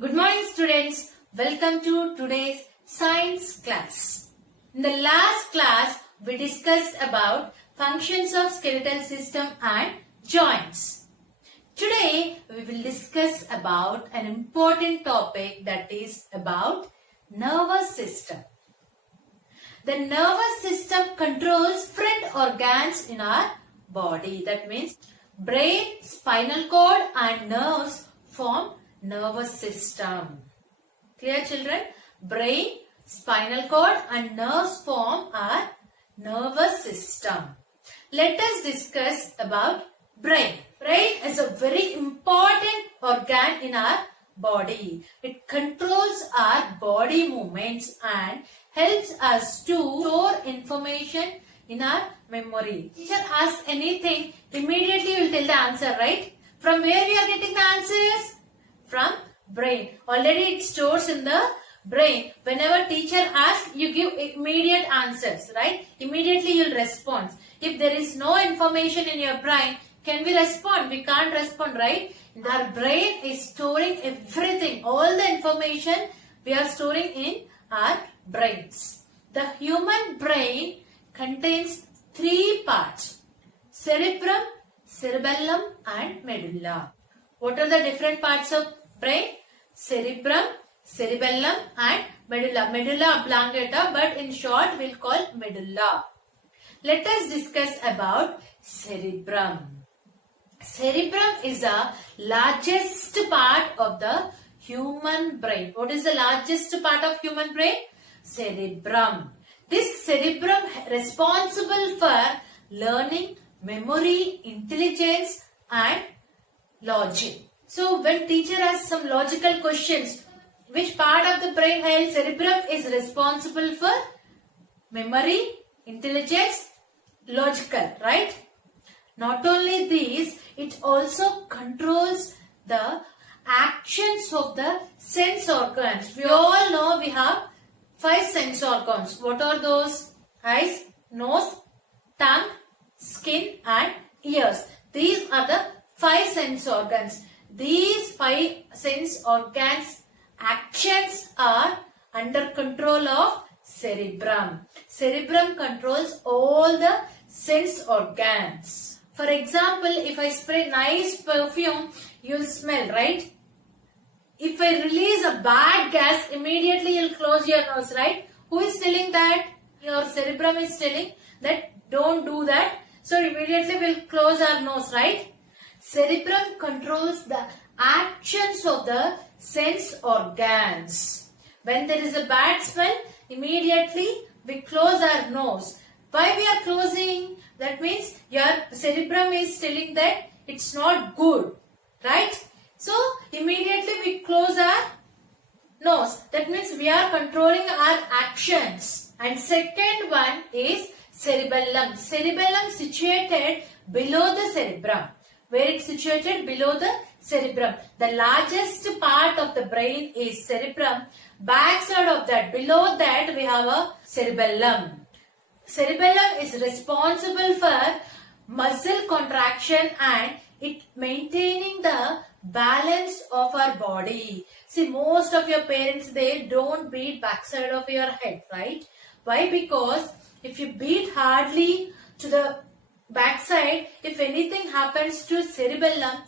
Good morning students. Welcome to today's science class. In the last class, we discussed about functions of skeletal system and joints. Today, we will discuss about an important topic that is about nervous system. The nervous system controls different organs in our body. That means brain, spinal cord and nerves form nervous system. Clear children? Brain, spinal cord and nerves form our nervous system. Let us discuss about brain. Brain is a very important organ in our body. It controls our body movements and helps us to store information in our memory. Teacher asks anything, immediately you will tell the answer, right? From where we are getting the answers? From brain. Already it stores in the brain. Whenever teacher asks, you give immediate answers, right? Immediately you will respond. If there is no information in your brain, can we respond? We can't respond, right? Our brain is storing everything. All the information we are storing in our brains. The human brain contains three parts: cerebrum, cerebellum and medulla. What are the different parts of brain? Cerebrum, cerebellum and medulla. Medulla oblongata, but in short we'll call medulla. Let us discuss about cerebrum. Cerebrum is the largest part of the human brain. What is the largest part of human brain? Cerebrum. This cerebrum responsible for learning, memory, intelligence and logic. So when teacher asks some logical questions, which part of the brain held? Cerebrum is responsible for memory, intelligence, logical, right? Not only these, it also controls the actions of the sense organs. We all know we have 5 sense organs. What are those? Eyes, nose, tongue, skin and ears. These are the 5 sense organs. These 5 sense organs actions are under control of cerebrum. Cerebrum controls all the sense organs. For example, if I spray nice perfume, you'll smell, right? If I release a bad gas, immediately you'll close your nose, right? Who is telling that? Your cerebrum is telling that don't do that. So immediately we'll close our nose, right? Cerebrum controls the actions of the sense organs. When there is a bad smell, immediately we close our nose. Why we are closing? That means your cerebrum is telling that it's not good, right? So immediately we close our nose. That means we are controlling our actions. And second one is cerebellum. Cerebellum situated below the cerebrum. Where it's situated? Below the cerebrum. The largest part of the brain is cerebrum. Backside of that, below that we have a cerebellum. Cerebellum is responsible for muscle contraction and it maintaining the balance of our body. See, most of your parents, they don't beat backside of your head, right? Why? Because if you beat hardly to the backside, if anything happens to cerebellum,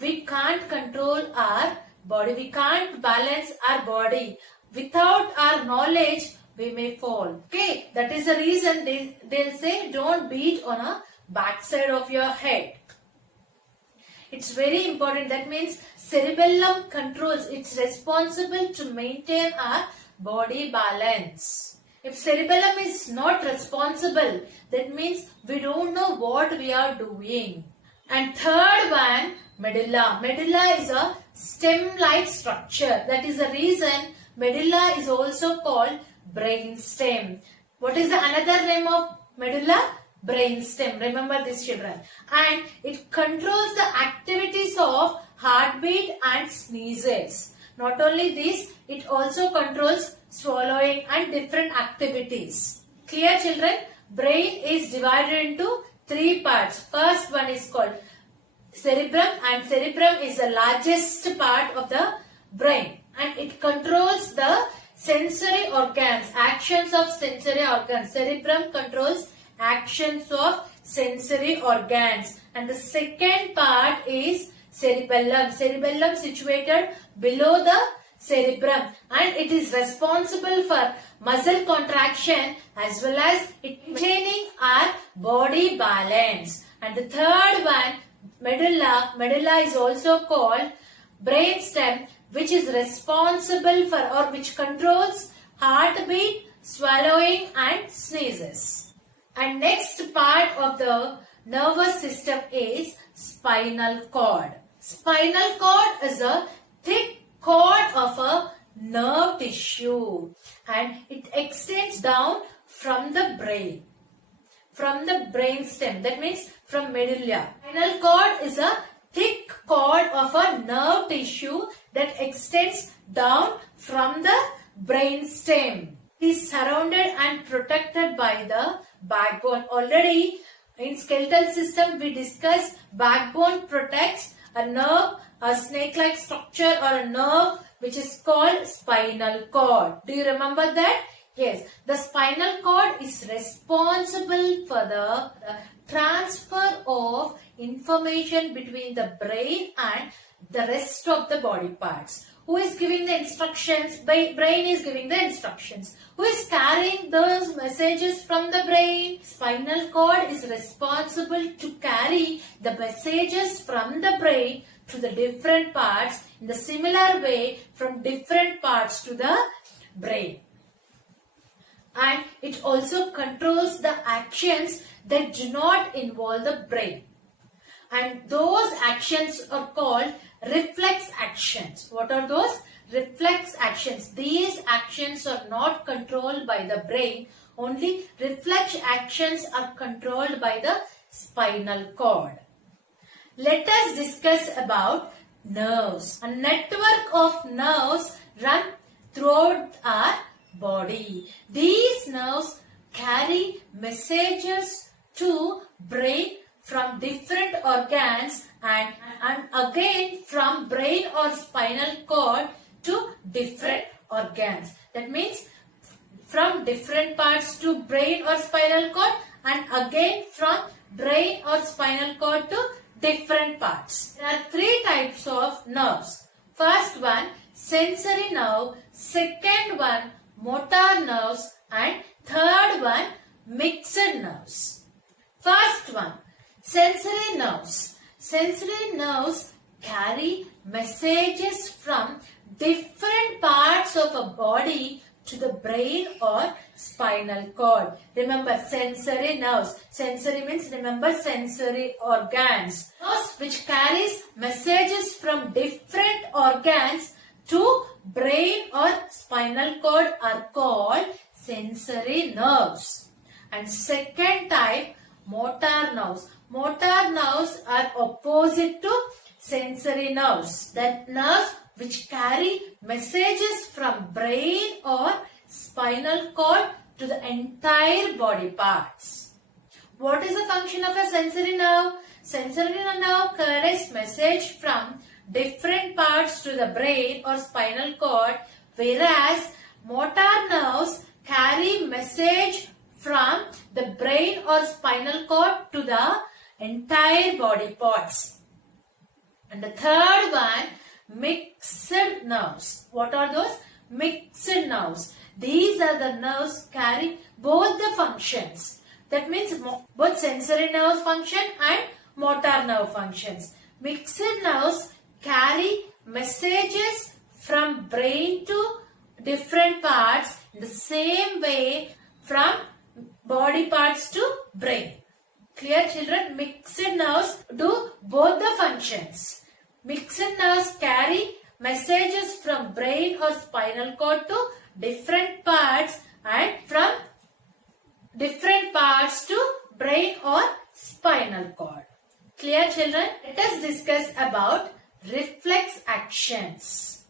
we can't control our body. We can't balance our body. Without our knowledge, we may fall. Okay, that is the reason they'll say don't beat on a backside of your head. It's very important. That means cerebellum controls. It's responsible to maintain our body balance. If cerebellum is not responsible, that means we don't know what we are doing. And third one, medulla. Medulla is a stem-like structure. That is the reason medulla is also called brain stem. What is the another name of medulla? Brain stem. Remember this, children. And it controls the activities of heartbeat and sneezes. Not only this, it also controls swallowing and different activities. Clear, children? Brain is divided into 3 parts. First one is called cerebrum, and cerebrum is the largest part of the brain, and it controls the sensory organs, actions of sensory organs. Cerebrum controls actions of sensory organs. And the second part is cerebellum. Cerebellum situated below the cerebrum, and it is responsible for muscle contraction as well as maintaining our body balance. And the third one, medulla. Medulla is also called brainstem, which is responsible for or which controls heartbeat, swallowing and sneezes. And next part of the nervous system is spinal cord. Spinal cord is a thick cord of a nerve tissue, and it extends down from the brain. From the brainstem, that means from medulla. Spinal cord is a thick cord of a nerve tissue that extends down from the brainstem. It is surrounded and protected by the backbone. Already in skeletal system we discussed backbone protects a nerve, a snake-like structure or a nerve which is called spinal cord. Do you remember that? Yes, the spinal cord is responsible for the transfer of information between the brain and the rest of the body parts. Who is giving the instructions? Brain is giving the instructions. Who is carrying those messages from the brain? Spinal cord is responsible to carry the messages from the brain to the different parts in the similar way from different parts to the brain. And it also controls the actions that do not involve the brain. And those actions are called reflex actions. What are those? Reflex actions. These actions are not controlled by the brain. Only reflex actions are controlled by the spinal cord. Let us discuss about nerves. A network of nerves run throughout our body. These nerves carry messages to brain from different organs and again from brain or spinal cord to different organs. That means from different parts to brain or spinal cord and again from brain or spinal cord to different parts. There are three types of nerves. First one, sensory nerve. Second one, motor nerves. And third one, mixed nerves. First one, sensory nerves. Sensory nerves carry messages from different parts of a body to the brain or spinal cord. Remember, sensory nerves. Sensory means, remember, sensory organs. Nerves which carries messages from different organs to brain or spinal cord are called sensory nerves. And second type, motor nerves. Motor nerves are opposite to sensory nerves. That nerves which carry messages from brain or spinal cord to the entire body parts. What is the function of a sensory nerve? Sensory nerve carries message from different parts to the brain or spinal cord, whereas motor nerves carry message from the brain or spinal cord to the entire body parts. And the third one, mixed nerves. What are those? Mixed nerves. These are the nerves carry both the functions. That means both sensory nerve function and motor nerve functions. Mixed nerves carry messages from brain to different parts in the same way from body parts to brain. Clear, children? Mixed nerves do both the functions. Mixed nerves carry messages from brain or spinal cord to different parts and from different parts to brain or spinal cord. Clear, children? Let us discuss about reflex actions.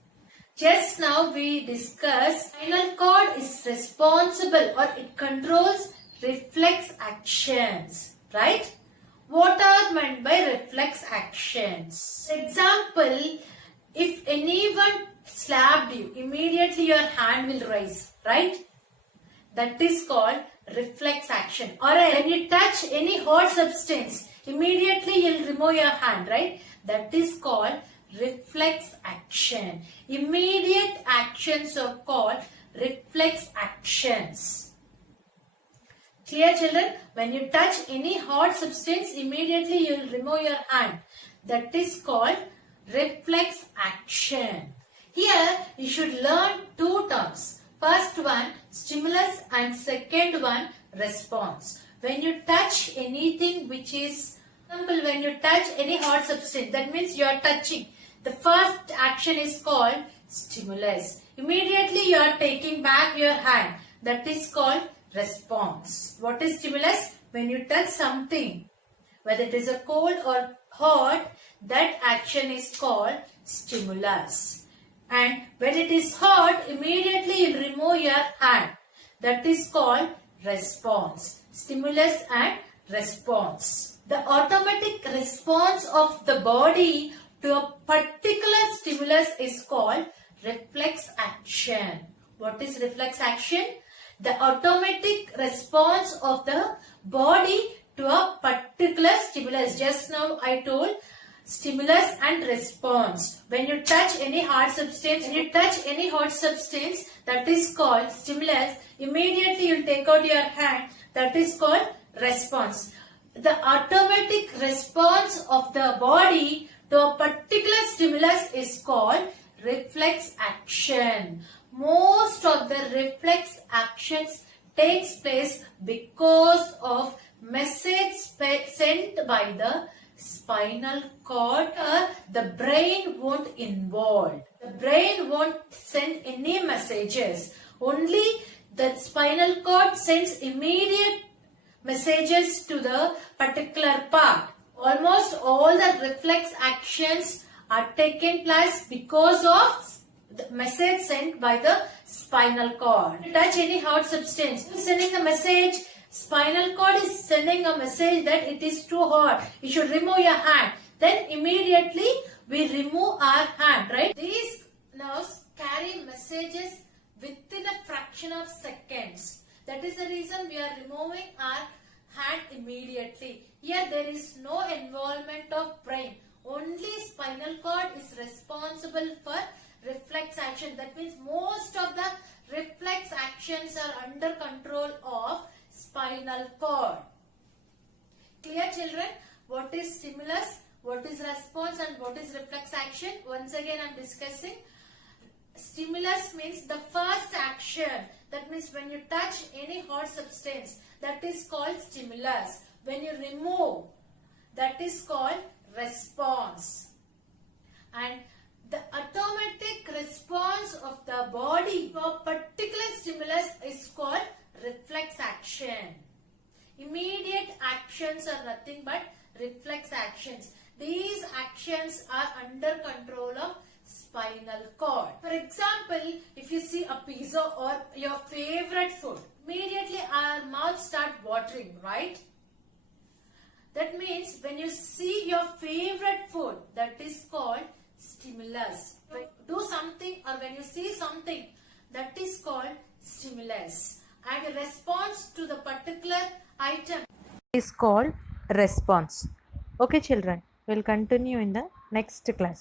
Just now we discussed spinal cord is responsible or it controls reflex actions, right? What are meant by reflex actions? For example, if anyone slapped you, immediately your hand will rise, right? That is called reflex action. Or when you touch any hot substance, immediately you'll remove your hand, right? That is called reflex action. Immediate actions are called reflex actions. Clear, children? When you touch any hot substance, immediately you will remove your hand. That is called reflex action. Here you should learn two terms. First one, stimulus, and second one, response. When you touch anything which is, for example, when you touch any hot substance, that means you are touching. The first action is called stimulus. Immediately you are taking back your hand. That is called response. What is stimulus? When you touch something, whether it is a cold or hot, that action is called stimulus. And when it is hot, immediately you remove your hand. That is called response. Stimulus and response. The automatic response of the body to a particular stimulus is called reflex action. What is reflex action? The automatic response of the body to a particular stimulus. Just now I told stimulus and response. When you touch any hot substance, that is called stimulus. Immediately you will take out your hand. That is called response. The automatic response of the body to a particular stimulus is called reflex action. Most of the reflex actions takes place because of message sent by the spinal cord. The brain won't involve. The brain won't send any messages. Only the spinal cord sends immediate messages to the particular part. Almost all the reflex actions are taken place because of the message sent by the spinal cord. You touch any hot substance, sending a message. Spinal cord is sending a message that it is too hot. You should remove your hand. Then immediately we remove our hand, right? These nerves carry messages within a fraction of seconds. That is the reason we are removing our hand immediately. Here there is no involvement of brain. Only spinal cord is responsible for reflex action. That means most of the reflex actions are under control of spinal cord. Clear, children? What is stimulus, what is response, and what is reflex action? Once again I am discussing. Stimulus means the first action. That means when you touch any hot substance, that is called stimulus. When you remove, that is called response. And the automatic response of the body to a particular stimulus is called reflex action. Immediate actions are nothing but reflex actions. These actions are under control of spinal cord. For example, if you see a pizza or your favorite food, immediately our mouth start watering, right? That means when you see your favorite food, that is called stimulus. When you do something or when you see something, that is called stimulus. And a response to the particular item is called response. Okay, children, we'll continue in the next class.